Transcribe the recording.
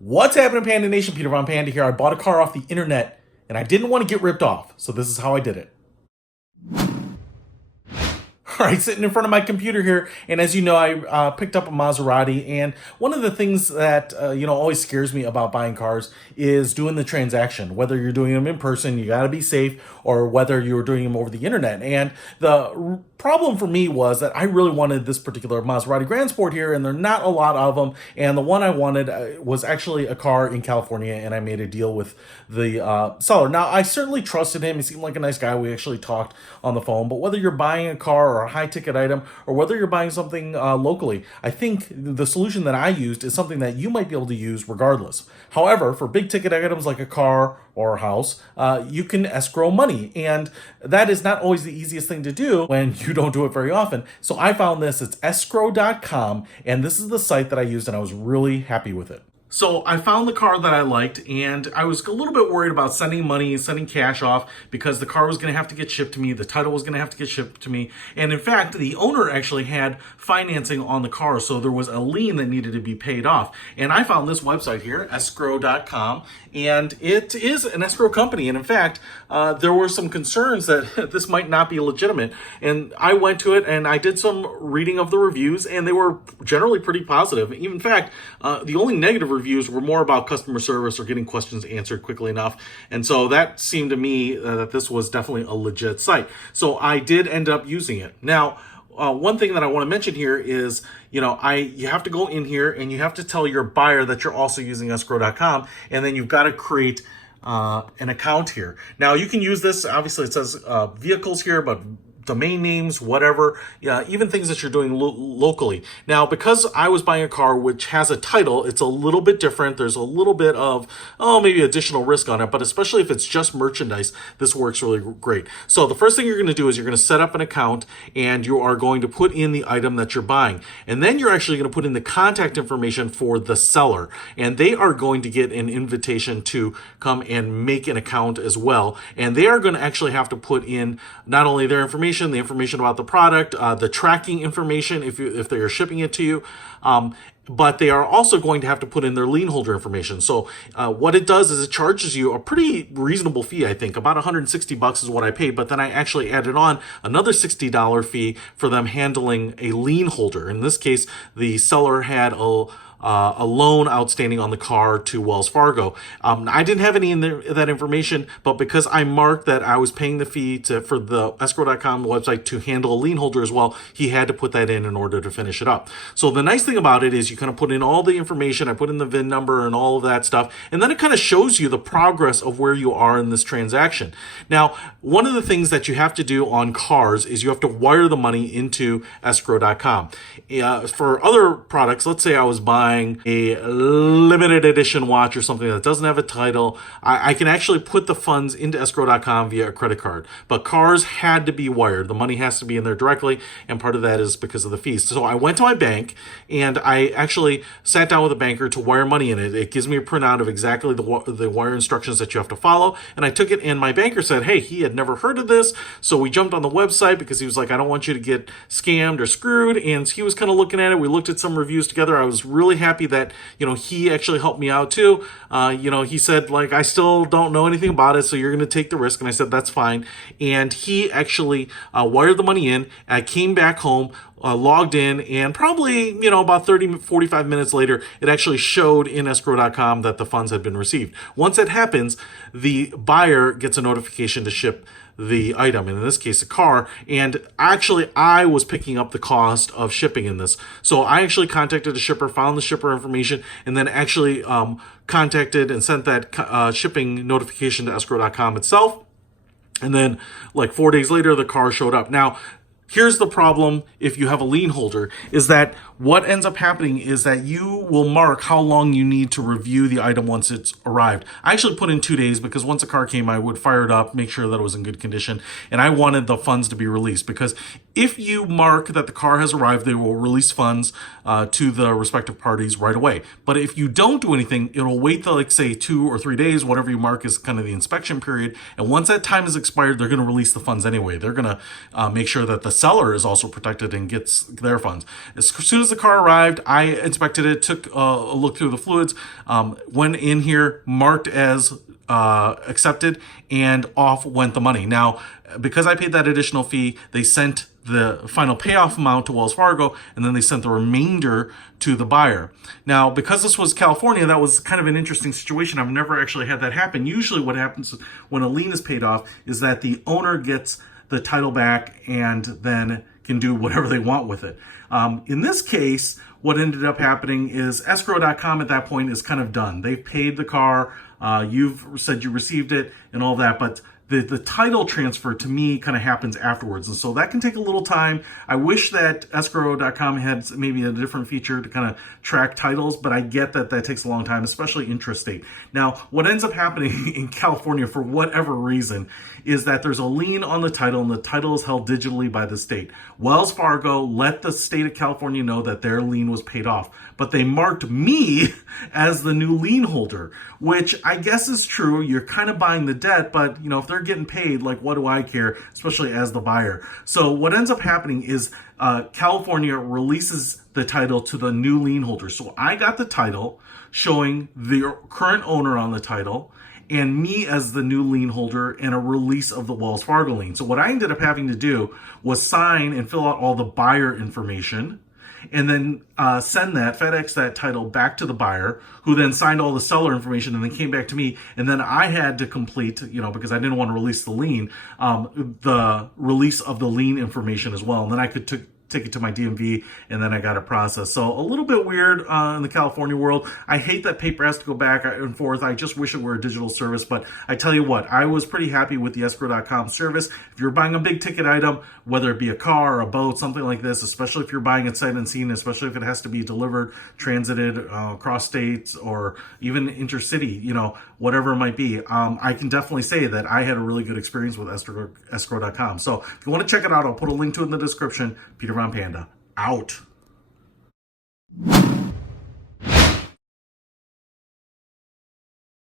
What's happening, Panda Nation? Peter Von Panda here. I bought a car off the internet and I didn't want to get ripped off, so this is how I did it. All right, sitting in front of my computer here, and as you know, I picked up a Maserati, and one of the things that always scares me about buying cars is doing the transaction. Whether you're doing them in person, you got to be safe, or whether you're doing them over the internet. And the problem for me was that I really wanted this particular Maserati Grand Sport here, and there are not a lot of them. And the one I wanted was actually a car in California, and I made a deal with the seller. Now, I certainly trusted him. He seemed like a nice guy. We actually talked on the phone. But whether you're buying a car or a high ticket item, or whether you're buying something locally, I think the solution that I used is something that you might be able to use regardless. However, for big ticket items like a car or a house, you can escrow money, and that is not always the easiest thing to do when you don't do it very often. So I found this. It's Escrow.com, and this is the site that I used, and I was really happy with it. So I found the car that I liked, and I was a little bit worried about sending money, sending cash off, because the car was going to have to get shipped to me, the title was going to have to get shipped to me, and in fact, the owner actually had financing on the car, so there was a lien that needed to be paid off. And I found this website here, Escrow.com, and it is an escrow company, and in fact, there were some concerns that this might not be legitimate, and I went to it, and I did some reading of the reviews, and they were generally pretty positive. In fact, the only negative reviews were more about customer service or getting questions answered quickly enough. And so that seemed to me that this was definitely a legit site. So I did end up using it. Now, one thing that I want to mention here is, you have to go in here and you have to tell your buyer that you're also using escrow.com, and then you've got to create an account here. Now, you can use this, obviously it says vehicles here, but domain names, whatever, even things that you're doing locally. Now, because I was buying a car which has a title, it's a little bit different. There's a little bit of, maybe additional risk on it, but especially if it's just merchandise, this works really great. So the first thing you're going to do is you're going to set up an account, and you are going to put in the item that you're buying. And then you're actually going to put in the contact information for the seller, and they are going to get an invitation to come and make an account as well. And they are going to actually have to put in not only their information, the information about the product, the tracking information if they are shipping it to you, but they are also going to have to put in their lien holder information. So what it does is it charges you a pretty reasonable fee, I think. About $160 is what I paid, but then I actually added on another $60 fee for them handling a lien holder. In this case, the seller had a loan outstanding on the car to Wells Fargo. I didn't have any in that information, but because I marked that I was paying the fee for the escrow.com website to handle a lien holder as well, he had to put that in order to finish it up. So the nice thing about it is you kind of put in all the information. I put in the VIN number and all of that stuff, and then it kind of shows you the progress of where you are in this transaction. Now, one of the things that you have to do on cars is you have to wire the money into escrow.com. For other products, let's say I was buying a limited edition watch or something that doesn't have a title, I can actually put the funds into escrow.com via a credit card. But cars had to be wired. The money has to be in there directly, and part of that is because of the fees. So I went to my bank, and I actually sat down with a banker to wire money in it. It gives me a printout of exactly the wire instructions that you have to follow, and I took it, and my banker said, hey, he had never heard of this, so we jumped on the website because he was like, I don't want you to get scammed or screwed, and he was kind of looking at it. We looked at some reviews together. I was really happy that he actually helped me out too. He said, like, I still don't know anything about it, so you're going to take the risk. And I said, that's fine. And he actually wired the money in. I came back home, logged in, and probably about 45 minutes later, it actually showed in escrow.com that the funds had been received. Once that happens, the buyer gets a notification to ship the item, and in this case a car, and actually I was picking up the cost of shipping in this. So I actually contacted the shipper, found the shipper information, and then actually contacted and sent that shipping notification to escrow.com itself. And then like 4 days later, the car showed up. Now, here's the problem if you have a lien holder, is that what ends up happening is that you will mark how long you need to review the item once it's arrived. I actually put in 2 days because once the car came, I would fire it up, make sure that it was in good condition, and I wanted the funds to be released, because if you mark that the car has arrived, they will release funds to the respective parties right away. But if you don't do anything, it'll wait till, like, say 2 or 3 days, whatever you mark is kind of the inspection period, and once that time is expired, they're going to release the funds anyway. They're going to make sure that the seller is also protected and gets their funds. As soon as as the car arrived, I inspected it, took a look through the fluids, went in here, marked as accepted, and off went the money. Now, because I paid that additional fee, they sent the final payoff amount to Wells Fargo, and then they sent the remainder to the buyer. Now, because this was California, that was kind of an interesting situation. I've never actually had that happen. Usually what happens when a lien is paid off is that the owner gets the title back and then can do whatever they want with it. In this case, what ended up happening is Escrow.com at that point is kind of done. They've paid the car. You've said you received it and all that, but the title transfer to me kind of happens afterwards. And so that can take a little time. I wish that Escrow.com had maybe a different feature to kind of track titles, but I get that that takes a long time, especially intrastate. Now, what ends up happening in California for whatever reason is that there's a lien on the title, and the title is held digitally by the state. Wells Fargo let the state of California know that their lien was paid off, but they marked me as the new lien holder, which I guess is true. You're kind of buying the debt, but if they're getting paid, like, what do I care, especially as the buyer? So what ends up happening is California releases the title to the new lien holder. So I got the title showing the current owner on the title and me as the new lien holder, and a release of the Wells Fargo lien. So what I ended up having to do was sign and fill out all the buyer information, and then FedEx that title back to the buyer, who then signed all the seller information and then came back to me. And then I had to complete, because I didn't want to release the lien, the release of the lien information as well. And then I could take it to my DMV, and then I got it processed. So a little bit weird in the California world. I hate that paper has to go back and forth. I just wish it were a digital service, but I tell you what, I was pretty happy with the Escrow.com service. If you're buying a big ticket item, whether it be a car or a boat, something like this, especially if you're buying it sight unseen, especially if it has to be delivered, transited across states or even intercity, whatever it might be, I can definitely say that I had a really good experience with Escrow.com. So if you want to check it out, I'll put a link to it in the description. Peter Von Panda, out.